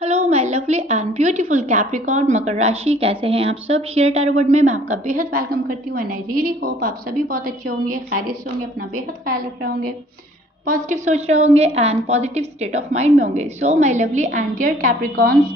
Hello my lovely and beautiful Capricorn मकर राशि, कैसे हैं आप सब। शेयर टैरो वर्ड में मैं आपका बेहद वेलकम करती हूँ एंड आई रियली होप आप सभी बहुत अच्छे होंगे, खैरियत से होंगे, अपना बेहद ख्याल रख रहे होंगे, पॉजिटिव सोच रहे होंगे and positive state of mind में होंगे। So my lovely and dear capricorns,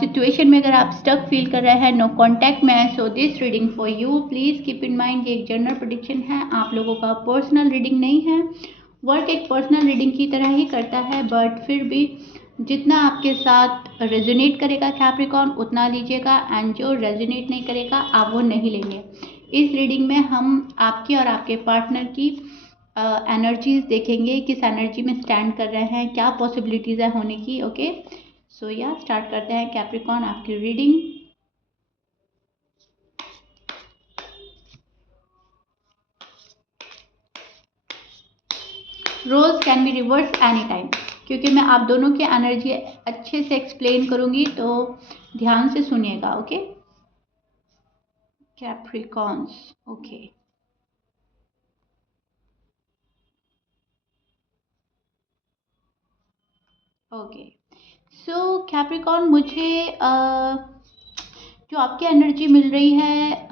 situation में अगर आप स्टक फील कर रहे हैं, नो कॉन्टैक्ट में, so this reading for you. Please keep in mind ये एक जनरल प्रेडिक्शन है, आप लोगों का पर्सनल रीडिंग नहीं है। वर्क एक पर्सनल रीडिंग की तरह ही करता है, बट फिर भी जितना आपके साथ रेजोनेट करेगा कैप्रिकॉर्न उतना लीजिएगा, एंड जो रेजोनेट नहीं करेगा आप वो नहीं लेंगे। इस रीडिंग में हम आपकी और आपके पार्टनर की एनर्जीज देखेंगे, किस एनर्जी में स्टैंड कर रहे हैं, क्या पॉसिबिलिटीज़ है होने की। ओके, सो या स्टार्ट करते हैं कैप्रिकॉर्न आपकी reading. Roles can be reverse any time, क्योंकि मैं आप दोनों की एनर्जी अच्छे से एक्सप्लेन करूंगी, तो ध्यान से सुनिएगा। Okay Capricorns, okay okay. So Capricorn, मुझे जो आपकी एनर्जी मिल रही है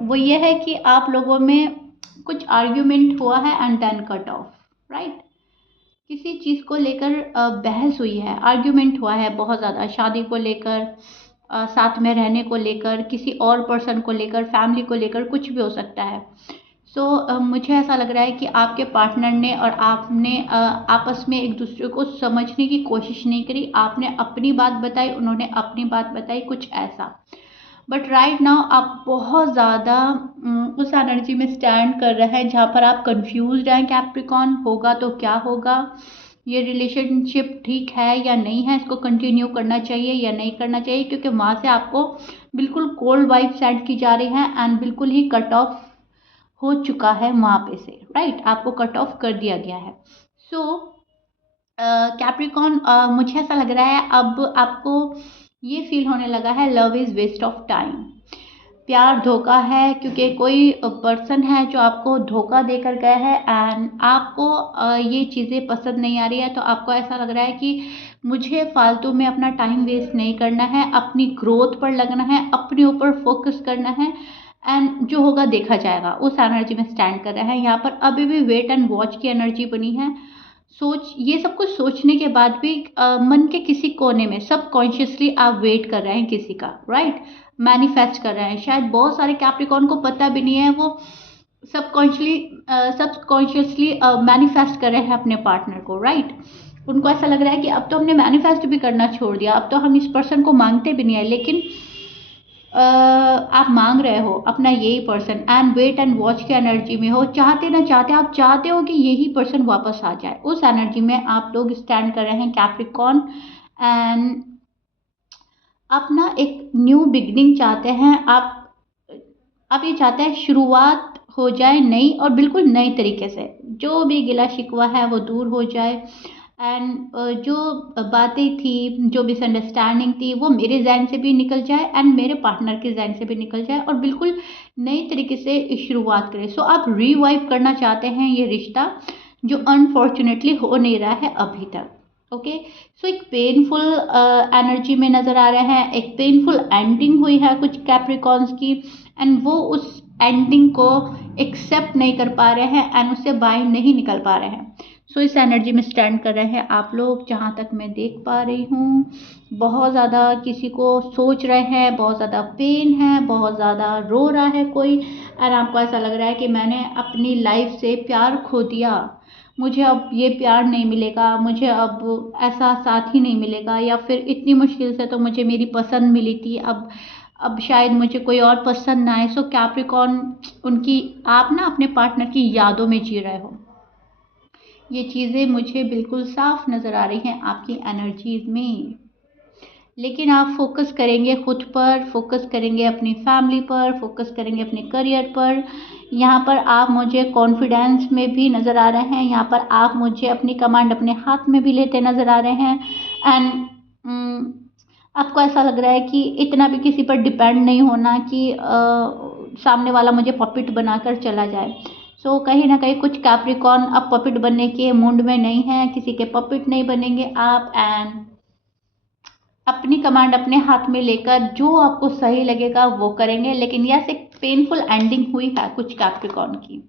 वो ये है कि आप लोगों में कुछ आर्ग्यूमेंट हुआ है and then cut off, right. किसी चीज़ को लेकर बहस हुई है, आर्ग्यूमेंट हुआ है बहुत ज़्यादा, शादी को लेकर, साथ में रहने को लेकर, किसी और पर्सन को लेकर, फैमिली को लेकर, कुछ भी हो सकता है। सो मुझे ऐसा लग रहा है कि आपके पार्टनर ने और आपने आपस में एक दूसरे को समझने की कोशिश नहीं करी। आपने अपनी बात बताई, उन्होंने अपनी बात बताई, कुछ ऐसा। बट राइट नाउ आप बहुत ज़्यादा उस एनर्जी में स्टैंड कर रहे हैं जहाँ पर आप कंफ्यूज हैं। कैप्रिकॉर्न, होगा तो क्या होगा, ये रिलेशनशिप ठीक है या नहीं है, इसको कंटिन्यू करना चाहिए या नहीं करना चाहिए, क्योंकि वहाँ से आपको बिल्कुल कोल्ड वाइब सेंड की जा रही है एंड बिल्कुल ही कट ऑफ हो चुका है वहाँ पे से, राइट। आपको कट ऑफ कर दिया गया है। सो कैप्रिकॉर्न, मुझे ऐसा लग रहा है अब आपको ये फील होने लगा है love is waste of time. प्यार धोखा है, क्योंकि कोई पर्सन है जो आपको धोखा देकर गया है एंड आपको ये चीज़ें पसंद नहीं आ रही है, तो आपको ऐसा लग रहा है कि मुझे फालतू में अपना टाइम वेस्ट नहीं करना है, अपनी ग्रोथ पर लगना है, अपने ऊपर फोकस करना है एंड जो होगा देखा जाएगा। उस एनर्जी में स्टैंड कर रहा है। यहाँ पर अभी भी वेट एंड वॉच की एनर्जी बनी है। सोच, ये सब कुछ सोचने के बाद भी मन के किसी कोने में सब आप वेट कर रहे हैं किसी का, राइट। मैनिफेस्ट कर रहे हैं। शायद बहुत सारे कैप्रिकॉर्न को पता भी नहीं है, वो सबकॉन्शियसली मैनिफेस्ट कर रहे हैं अपने पार्टनर को, राइट। उनको ऐसा लग रहा है कि अब तो हमने मैनिफेस्ट भी करना छोड़ दिया, अब तो हम इस पर्सन को मांगते भी नहीं है, लेकिन आप मांग रहे हो अपना यही person and wait and watch की एनर्जी में हो। चाहते ना चाहते आप चाहते हो कि यही पर्सन वापस आ जाए। उस एनर्जी में आप लोग स्टैंड कर रहे हैं कैप्रिकॉर्न एंड अपना एक न्यू बिगनिंग चाहते हैं। आप ये चाहते हैं शुरुआत हो जाए नई, और बिल्कुल नई तरीके से। जो भी गिला शिकवा है वो दूर हो जाए एंड जो बातें थी, जो मिसअंडरस्टैंडिंग थी, वो मेरे जहन से भी निकल जाए एंड मेरे पार्टनर के जहन से भी निकल जाए, और बिल्कुल नई तरीके से शुरुआत करें। सो आप रिवाइव करना चाहते हैं ये रिश्ता, जो अनफॉर्चुनेटली हो नहीं रहा है अभी तक। ओके, सो एक पेनफुल एनर्जी में नज़र आ रहे हैं, एक पेनफुल एंडिंग हुई है कुछ कैप्रिकॉर्न्स की एंड वो उस एंडिंग को एक्सेप्ट नहीं कर पा रहे हैं एंड उससे बाहर नहीं निकल पा रहे हैं। सो इस एनर्जी में स्टैंड कर रहे हैं आप लोग, जहाँ तक मैं देख पा रही हूँ। बहुत ज़्यादा किसी को सोच रहे हैं, बहुत ज़्यादा पेन है, बहुत ज़्यादा रो रहा है कोई, और आपको ऐसा लग रहा है कि मैंने अपनी लाइफ से प्यार खो दिया, मुझे अब ये प्यार नहीं मिलेगा, मुझे अब ऐसा साथी नहीं मिलेगा, या फिर इतनी मुश्किल से तो मुझे मेरी पसंद मिली थी, अब शायद मुझे कोई और पसंद ना आए। सो कैप्रिकॉर्न, उनकी, आप ना अपने पार्टनर की यादों में जी रहे हो। ये चीज़ें मुझे बिल्कुल साफ नज़र आ रही हैं आपकी एनर्जीज में, लेकिन आप फोकस करेंगे खुद पर, फोकस करेंगे अपनी फैमिली पर, फोकस करेंगे अपने करियर पर। यहाँ पर आप मुझे कॉन्फिडेंस में भी नज़र आ रहे हैं, यहाँ पर आप मुझे अपनी कमांड अपने हाथ में भी लेते नज़र आ रहे हैं एंड आपको ऐसा लग रहा है कि इतना भी किसी पर डिपेंड नहीं होना कि सामने वाला मुझे पपिट बनाकर चला जाए। सो कहीं ना कहीं कुछ कैप्रिकॉर्न अब पपिट बनने के मूड में नहीं है, किसी के पपिट नहीं बनेंगे आप एंड अपनी कमांड अपने हाथ में लेकर जो आपको सही लगेगा वो करेंगे। लेकिन यस, एक पेनफुल एंडिंग हुई है कुछ कैप्रिकॉर्न की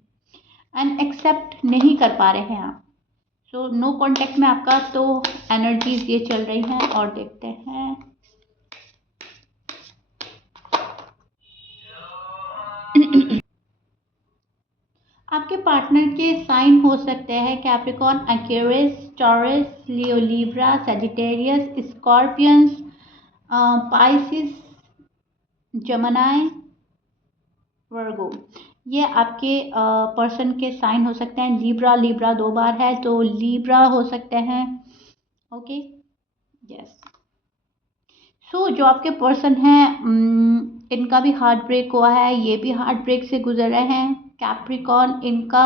एंड एक्सेप्ट नहीं कर पा रहे हैं आप। सो नो कांटेक्ट में आपका तो एनर्जीज ये चल रही हैं। और देखते हैं आपके पार्टनर के साइन हो सकते हैं Capricorn, Aquarius, Taurus, Leo, Libra, Sagittarius, Scorpions, Pisces, Gemini, Virgo. ये आपके पर्सन के साइन हो सकते हैं। लिब्रा, लिब्रा 2 बार है तो लिब्रा हो सकते हैं। Okay, yes. सो जो आपके पर्सन हैं इनका भी हार्ट ब्रेक हुआ है, ये भी हार्ट ब्रेक से गुजर रहे हैं। कैप्रिकॉर्न, इनका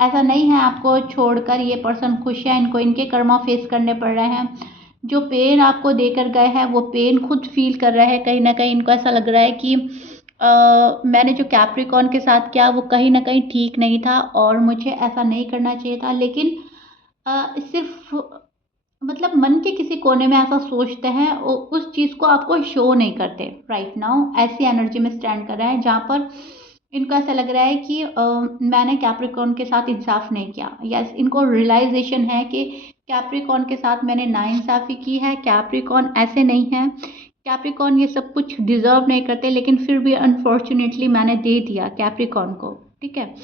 ऐसा नहीं है आपको छोड़कर ये पर्सन खुश है, इनको इनके कर्मा फेस करने पड़ रहे हैं। जो पेन आपको देकर गए हैं वो पेन खुद फील कर रहे हैं। कहीं ना कहीं इनको ऐसा लग रहा है कि मैंने जो कैप्रिकॉर्न के साथ किया वो कहीं ना कहीं ठीक नहीं था और मुझे ऐसा नहीं करना चाहिए था। लेकिन सिर्फ मतलब मन के किसी कोने में ऐसा सोचते हैं और उस चीज़ को आपको शो नहीं करते। राइट नाउ ऐसी एनर्जी में स्टैंड कर रहे हैं जहाँ पर इनको ऐसा लग रहा है कि मैंने कैप्रिकॉर्न के साथ इंसाफ नहीं किया। यस, इनको रियलाइजेशन है कि कैप्रिकॉर्न के साथ मैंने नाइंसाफ़ी की है। कैप्रिकॉर्न ऐसे नहीं है, कैप्रिकॉर्न ये सब कुछ डिजर्व नहीं करते, लेकिन फिर भी अनफॉर्चुनेटली मैंने दे दिया कैप्रिकॉर्न को। ठीक है,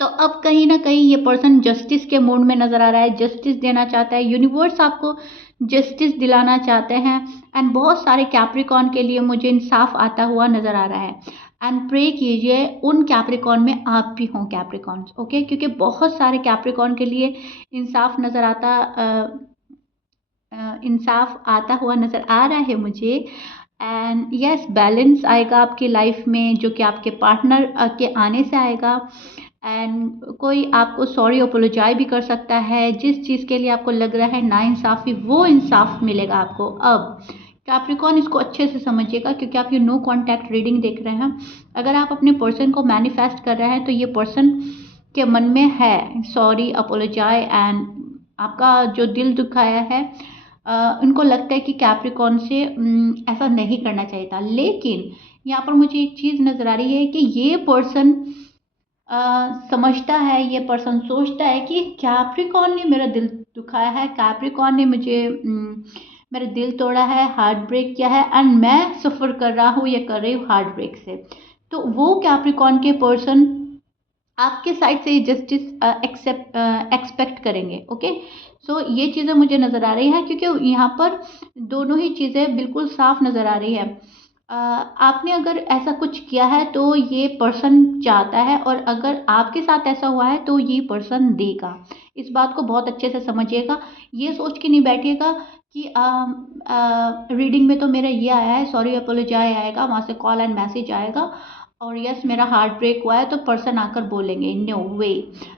तो अब कहीं ना कहीं ये पर्सन जस्टिस के मूड में नज़र आ रहा है, जस्टिस देना चाहता है। यूनिवर्स आपको जस्टिस दिलाना चाहते हैं एंड बहुत सारे कैप्रिकॉर्न के लिए मुझे इंसाफ आता हुआ नज़र आ रहा है। एंड प्रे कीजिए उन कैप्रिकॉर्न में आप भी हों कैप्रिकॉर्न्स। ओके, क्योंकि बहुत सारे कैप्रिकॉर्न के लिए इंसाफ नज़र आता इंसाफ आता हुआ नज़र आ रहा है मुझे। एंड यस, बैलेंस आएगा आपकी लाइफ में जो कि आपके पार्टनर के आने से आएगा। एंड कोई आपको सॉरी अपोलोजाइज भी कर सकता है। जिस चीज़ के लिए आपको लग रहा है नाइंसाफ़ी, वो इंसाफ मिलेगा आपको। अब कैप्रिकॉर्न इसको अच्छे से समझिएगा क्योंकि आप ये नो कांटेक्ट रीडिंग देख रहे हैं। अगर आप अपने पर्सन को मैनिफेस्ट कर रहे हैं तो ये पर्सन के मन में है सॉरी अपोलोजाइज एंड आपका जो दिल दुखाया है। उनको लगता है कि कैप्रिकॉर्न से ऐसा नहीं करना चाहिए था। लेकिन यहाँ पर मुझे एक चीज़ नज़र आ रही है कि ये पर्सन समझता है, ये पर्सन सोचता है कि कैप्रिकॉर्न ने मेरा दिल दुखाया है, कैप्रिकॉर्न ने मुझे मेरा दिल तोड़ा है, हार्ट ब्रेक किया है एंड मैं सफ़र कर रहा हूँ या कर रही हूँ हार्ट ब्रेक से। तो वो कैप्रिकॉर्न के पर्सन आपके साइड से जस्टिस एक्सपेक्ट करेंगे। ओके, सो ये चीज़ें मुझे नज़र आ रही है क्योंकि यहाँ पर दोनों ही चीज़ें बिल्कुल साफ नज़र आ रही है। आपने अगर ऐसा कुछ किया है तो ये पर्सन चाहता है और अगर आपके साथ ऐसा हुआ है तो ये पर्सन देगा। इस बात को बहुत अच्छे से समझिएगा। ये सोच के नहीं बैठिएगा कि रीडिंग में तो मेरा ये आया है, सॉरी अपोलोजाइज आएगा, वहाँ से कॉल एंड मैसेज आएगा और यस मेरा हार्ट ब्रेक हुआ है तो पर्सन आकर बोलेंगे। नो वे,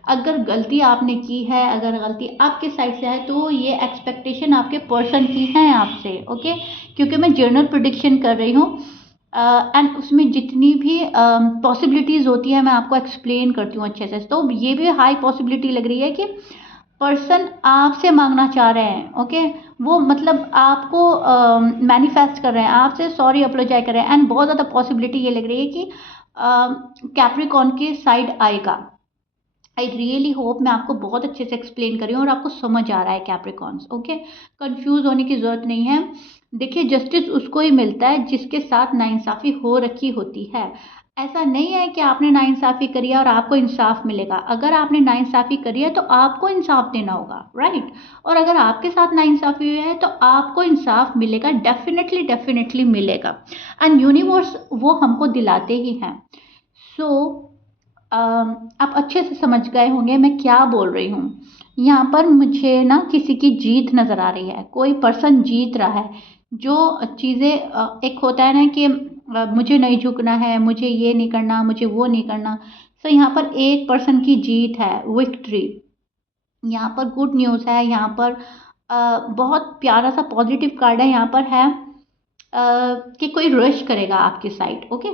अगर गलती आपने की है, अगर गलती आपके साइड से है तो ये एक्सपेक्टेशन आपके पर्सन की है आपसे। ओके, क्योंकि मैं जर्नल प्रेडिक्शन कर रही हूँ एंड उसमें जितनी भी पॉसिबिलिटीज़ होती है मैं आपको एक्सप्लेन करती हूँ अच्छे से। तो ये भी हाई पॉसिबिलिटी लग रही है कि पर्सन आपसे मांगना चाह रहे हैं। ओके, वो मतलब आपको मैनिफेस्ट कर रहे हैं, आपसे सॉरी अपोलोजाइज कर रहे हैं एंड बहुत ज़्यादा पॉसिबिलिटी ये लग रही है कि कैप्रिकॉर्न की साइड आएगा। आई रियली होप मैं आपको बहुत अच्छे से एक्सप्लेन कर रही हूँ और आपको समझ आ रहा है कैप्रिकॉर्न्स। ओके, कंफ्यूज होने की ज़रूरत नहीं है। देखिए, जस्टिस उसको ही मिलता है जिसके साथ नाइंसाफ़ी हो रखी होती है। ऐसा नहीं है कि आपने नाइंसाफ़ी करी है और आपको इंसाफ मिलेगा। अगर आपने नाइंसाफ़ी करी है तो आपको इंसाफ देना होगा, राइट। और अगर आपके साथ नाइंसाफ़ी हुई है तो आपको इंसाफ मिलेगा, डेफिनेटली डेफिनेटली मिलेगा एंड यूनिवर्स वो हमको दिलाते ही हैं। सो आप अच्छे से समझ गए होंगे मैं क्या बोल रही हूँ। यहाँ पर मुझे ना किसी की जीत नज़र आ रही है, कोई पर्सन जीत रहा है। जो चीज़ें एक होता है ना कि मुझे नहीं झुकना है, मुझे ये नहीं करना, मुझे वो नहीं करना। सो यहाँ पर एक पर्सन की जीत है, विक्ट्री। यहाँ पर गुड न्यूज़ है। यहाँ पर बहुत प्यारा सा पॉजिटिव कार्ड है। यहाँ पर है कि कोई रश करेगा आपकी साइड। ओके,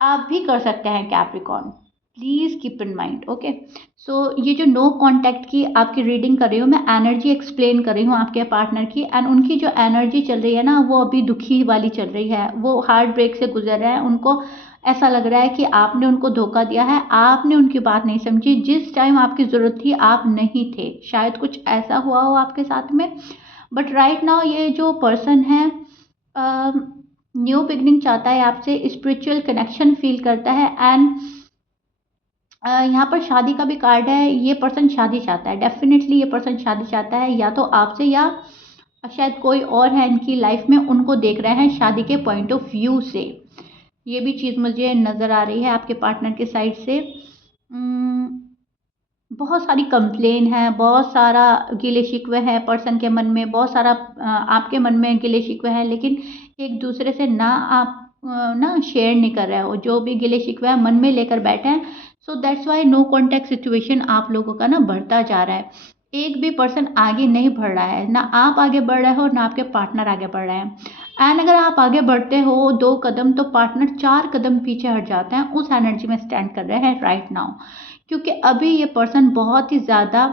आप भी कर सकते हैं Capricorn. Please keep in mind. Okay, so ये जो नो कांटेक्ट की आपकी रीडिंग कर रही हूँ मैं, एनर्जी एक्सप्लेन कर रही हूँ आपके पार्टनर की, एंड उनकी जो एनर्जी चल रही है ना, वो अभी दुखी वाली चल रही है, वो हार्ट ब्रेक से गुजर रहे हैं। उनको ऐसा लग रहा है कि आपने उनको धोखा दिया है, आपने उनकी बात नहीं समझी, जिस टाइम आपकी ज़रूरत थी आप नहीं थे, शायद कुछ ऐसा हुआ हो आपके साथ में। बट राइट नाउ ये जो पर्सन है न्यू बिगनिंग चाहता है आपसे, स्पिरिचुअल कनेक्शन फील करता है, एंड यहाँ पर शादी का भी कार्ड है। ये पर्सन शादी चाहता है, डेफिनेटली ये पर्सन शादी चाहता है, या तो आपसे या शायद कोई और है इनकी लाइफ में, उनको देख रहे हैं शादी के पॉइंट ऑफ व्यू से। ये भी चीज़ मुझे नज़र आ रही है आपके पार्टनर के साइड से। बहुत सारी कंप्लेन है, बहुत सारा गिले शिकवे है पर्सन के मन में, बहुत सारा आपके मन में गिले शिकवे हैं, लेकिन एक दूसरे से ना आप ना शेयर नहीं कर रहे हो, जो भी गिले शिकवे है मन में लेकर बैठे हैं। So that's why no contact situation आप लोगों का ना बढ़ता जा रहा है। एक भी पर्सन आगे नहीं बढ़ रहा है, ना आप आगे बढ़ रहे हो ना आपके पार्टनर आगे बढ़ रहे हैं। एंड अगर आप आगे बढ़ते हो 2 कदम तो पार्टनर 4 कदम पीछे हट जाते हैं, उस एनर्जी में स्टैंड कर रहे हैं राइट नाउ। क्योंकि अभी ये पर्सन बहुत ही ज़्यादा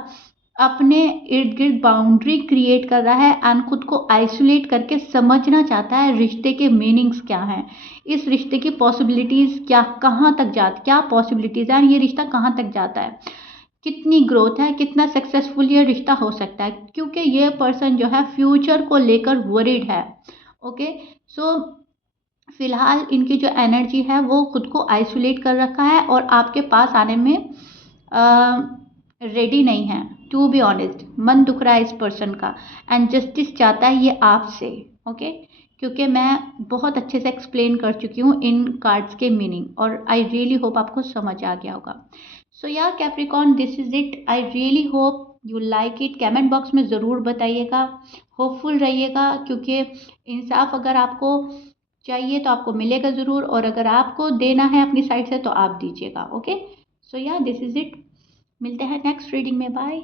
अपने इर्द गिर्द बाउंड्री क्रिएट कर रहा है, एंड खुद को आइसोलेट करके समझना चाहता है रिश्ते के मीनिंग्स क्या हैं, इस रिश्ते की पॉसिबिलिटीज़ क्या, कहाँ तक जाती, क्या पॉसिबिलिटीज़ हैं, ये रिश्ता कहाँ तक जाता है, कितनी ग्रोथ है, कितना सक्सेसफुल ये रिश्ता हो सकता है। क्योंकि ये पर्सन जो है फ्यूचर को लेकर वरीड है। ओके, सो फिलहाल इनकी जो एनर्जी है वो खुद को आइसोलेट कर रखा है और आपके पास आने में रेडी नहीं है। टू बी ऑनेस्ट, मन दुख रहा है इस पर्सन का, एंड जस्टिस चाहता है ये आपसे। ओके, क्योंकि मैं बहुत अच्छे से एक्सप्लेन कर चुकी हूँ इन कार्ड्स के मीनिंग, और आई रियली होप आपको समझ आ गया होगा। सो या Capricorn, this is it. I really hope you like it. Comment box में ज़रूर बताइएगा, होपफुल रहिएगा, क्योंकि इंसाफ अगर आपको चाहिए तो आपको मिलेगा ज़रूर, और अगर आपको देना है अपनी साइड से तो आप दीजिएगा। ओके, सो या दिस इज़ इट। मिलते हैं नेक्स्ट रीडिंग में। बाय।